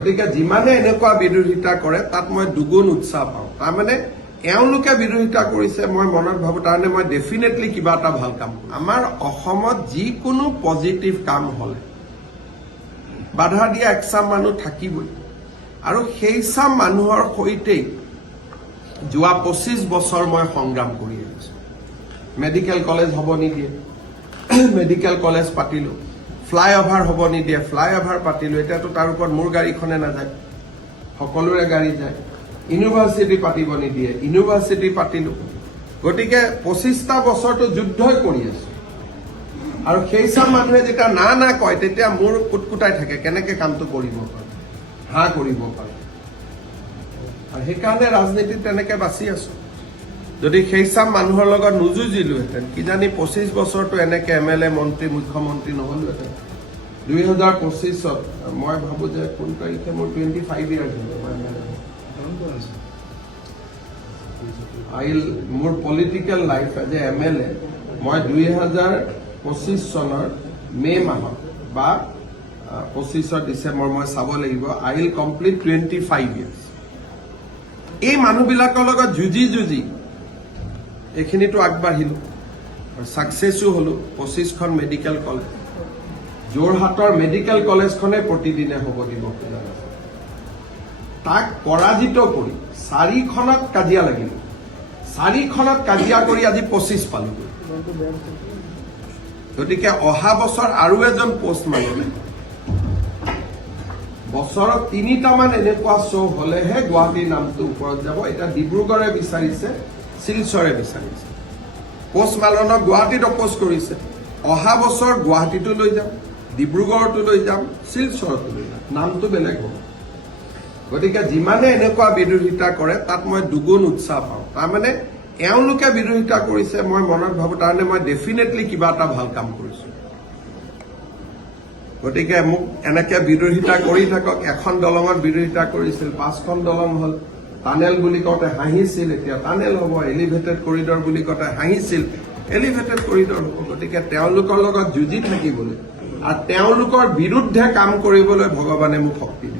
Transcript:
গতিকে যিমানে এনেকুৱা বিৰোধিতা কৰে তাত মই দুগুণ উৎসাহ পাওঁ। তাৰমানে এওঁলোকে বিৰোধিতা কৰিছে মই মনত ভাবোঁ তাৰমানে মই ডেফিনেটলি কিবা এটা ভাল কাম কৰোঁ। আমাৰ অসমত যিকোনো পজিটিভ কাম হ'লে বাধা দিয়া একচাম মানুহ থাকিবই, আৰু সেই চাম মানুহৰ সৈতেই যোৱা 25 বছৰ মই সংগ্ৰাম কৰি আহিছোঁ। মেডিকেল কলেজ হ'ব নিদিয়ে, মেডিকেল কলেজ পাতিলোঁ। ফ্লাইঅভাৰ হ'ব নিদিয়ে, ফ্লাইঅভাৰ পাতিলোঁ। এতিয়াতো তাৰ ওপৰত মোৰ গাড়ীখনে নাযায়, সকলোৰে গাড়ী যায়। ইউনিভাৰ্চিটি পাতিব নিদিয়ে, ইউনিভাৰ্চিটি পাতিলোঁ। গতিকে 25টা বছৰটো যুদ্ধই কৰি আছোঁ, আৰু সেই চাম মানুহে যেতিয়া না না কয় তেতিয়া মোৰ কুটকুটাই থাকে কেনেকৈ কামটো কৰিব পাৰোঁ, কৰিব পাৰোঁ। আৰু সেইকাৰণে ৰাজনীতিত তেনেকৈ বাচি আছোঁ। যদি সেই চাম মানুহৰ লগত নুযুঁজিলোহেঁতেন কিজানি 25 বছৰটো এনেকৈ MLA মন্ত্ৰী মুখ্যমন্ত্ৰী নহ'লোহেঁতেন। 2025ত মই ভাবোঁ যে কোন তাৰিখে মোৰ 25 ইয়াৰ্ছ মোৰ political life as a MLA মই 2025 চনৰ মে' মাহত বা 25 ডিচেম্বৰ মই চাব লাগিব, I will complete 25 years। এই মানুহবিলাকৰ লগত যুঁজি এইখিনিতো আগবাঢ়িলোঁ, ছাকচেছো হ'লোঁ। 25খন মেডিকেল কলেজ, যোৰহাটৰ মেডিকেল কলেজখনে প্ৰতিদিনে হ'ব দিব খোজা নাছিল। তাক পৰাজিত কৰি 4খনত কাজিয়া লাগিলোঁ, 4খনত কাজিয়া কৰি আজি 25 পালোগৈ। গতিকে অহা বছৰ আৰু এজন পোষ্ট মাৰিলে, বছৰত 3টামান এনেকুৱা শ্ব' হ'লেহে গুৱাহাটীৰ নামটো ওপৰত যাব। এতিয়া ডিব্ৰুগড়ে বিচাৰিছে, শিলচৰে বিচাৰিছে। পোষ্ট মালনক গুৱাহাটীত অপ'জ কৰিছে। অহা বছৰ গুৱাহাটীতো লৈ যাম, ডিব্ৰুগড়তো লৈ যাম, শিলচৰতো লৈ যাম, নামটো বেলেগ হ'ব। গতিকে যিমানে এনেকুৱা বিৰোধিতা কৰে তাত মই দুগুণ উৎসাহ পাওঁ। তাৰমানে এওঁলোকে বিৰোধিতা কৰিছে মই মনত ভাবোঁ তাৰমানে মই ডেফিনেটলি কিবা এটা ভাল কাম কৰিছোঁ। গতিকে মোক এনেকৈ বিৰোধিতা কৰি থাকক। এখন দলঙত বিৰোধিতা কৰিছিল, 5খন দলং হ'ল। টানেল বুলি কওঁতে হাঁহিছিল, এতিয়া টানেল হ'ব। এলিভেটেড কৰিডৰ বুলি কওঁতে হাঁহিছিল, এলিভেটেড কৰিডৰ হ'ব। গতিকে তেওঁলোকৰ লগত যুঁজি থাকিবলৈ আৰু তেওঁলোকৰ বিৰুদ্ধে কাম কৰিবলৈ ভগৱানে মোক শক্তি দিয়ে।